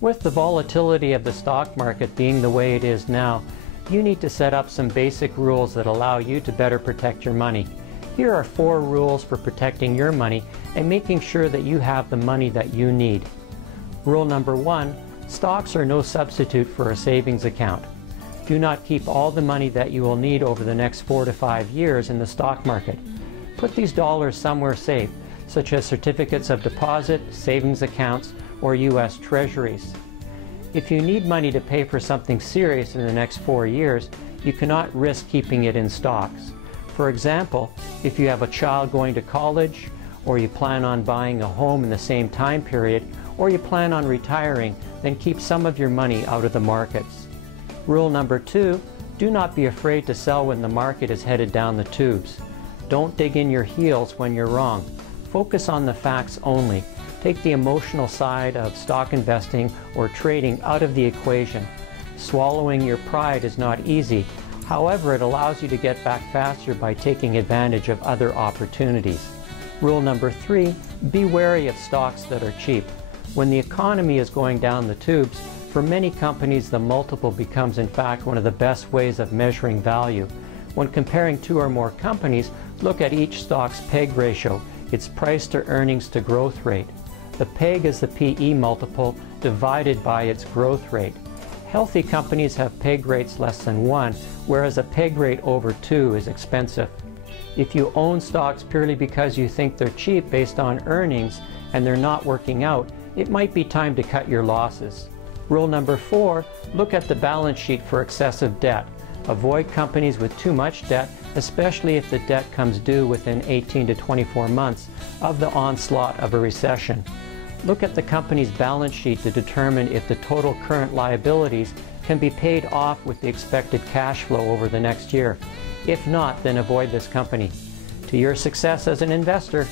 With the volatility of the stock market being the way it is now, you need to set up some basic rules that allow you to better protect your money. Here are 4 rules for protecting your money and making sure that you have the money that you need. Rule number 1, stocks are no substitute for a savings account. Do not keep all the money that you will need over the next 4 to 5 years in the stock market. Put these dollars somewhere safe, such as certificates of deposit, savings accounts, or U.S. Treasuries. If you need money to pay for something serious in the next 4 years, you cannot risk keeping it in stocks. For example, if you have a child going to college, or you plan on buying a home in the same time period, or you plan on retiring, then keep some of your money out of the markets. Rule number 2, do not be afraid to sell when the market is headed down the tubes. Don't dig in your heels when you're wrong. Focus on the facts only. Take the emotional side of stock investing or trading out of the equation. Swallowing your pride is not easy. However, it allows you to get back faster by taking advantage of other opportunities. Rule number 3, be wary of stocks that are cheap. When the economy is going down the tubes, for many companies the multiple becomes in fact one of the best ways of measuring value. When comparing 2 or more companies, look at each stock's PEG ratio, its price to earnings to growth rate. The PEG is the PE multiple divided by its growth rate. Healthy companies have PEG rates less than 1, whereas a PEG rate over 2 is expensive. If you own stocks purely because you think they're cheap based on earnings and they're not working out, it might be time to cut your losses. Rule number 4, look at the balance sheet for excessive debt. Avoid companies with too much debt, especially if the debt comes due within 18 to 24 months of the onslaught of a recession. Look at the company's balance sheet to determine if the total current liabilities can be paid off with the expected cash flow over the next year. If not, then avoid this company. To your success as an investor.